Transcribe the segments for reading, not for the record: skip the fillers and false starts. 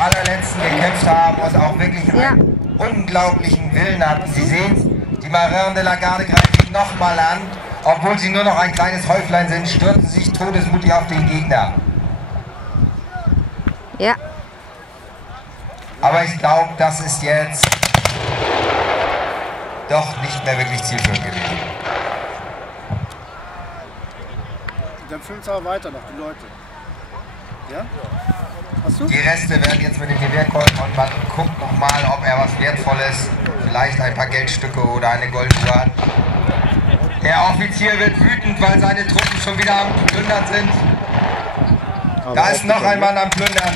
allerletzten gekämpft haben und auch wirklich einen unglaublichen Willen hatten. Sie sehen, die Marins de la Garde greifen nochmal an. Obwohl sie nur noch ein kleines Häuflein sind, stürzen sie sich todesmutig auf den Gegner. Ja. Aber ich glaube, das ist jetzt doch nicht mehr wirklich zielführend gewesen. Dann filmt es aber weiter noch, die Leute. Ja? Hast du? Die Reste werden jetzt mit dem Gewehr kommen und man guckt nochmal, ob er was Wertvolles, vielleicht ein paar Geldstücke oder eine Golduhr hat. Der Offizier wird wütend, weil seine Truppen schon wieder am Plündern sind. Da ist noch ein Mann am Plündern.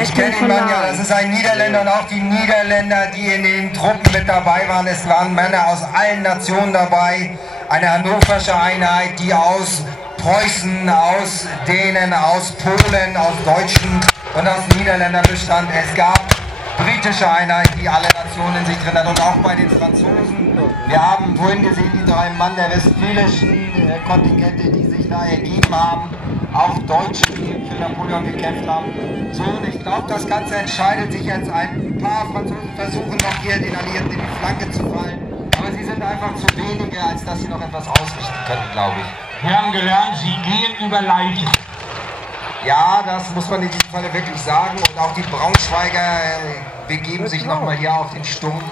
Ich kenne den Mann ja, das ist ein Niederländer und auch die Niederländer, die in den Truppen mit dabei waren. Es waren Männer aus allen Nationen dabei. Eine hannoversche Einheit, die aus Preußen, aus Dänen, aus Polen, aus Deutschen und aus Niederländern bestand. Es gab britische Einheit, die alle Nationen in sich drin hat und auch bei den Franzosen. Wir haben vorhin gesehen, die 3 Mann der westfälischen Kontingente, die sich da ergeben haben. Auch Deutsche, die für Napoleon gekämpft haben. So, und ich glaube, das Ganze entscheidet sich jetzt. Ein paar Franzosen versuchen noch hier den Alliierten in die Flanke zu fallen. Aber sie sind einfach zu wenige, als dass sie noch etwas ausrichten können, glaube ich. Wir haben gelernt, sie gehen über Leichen. Ja, das muss man in diesem Falle wirklich sagen. Und auch die Braunschweiger begeben sich nochmal hier auf den Sturm.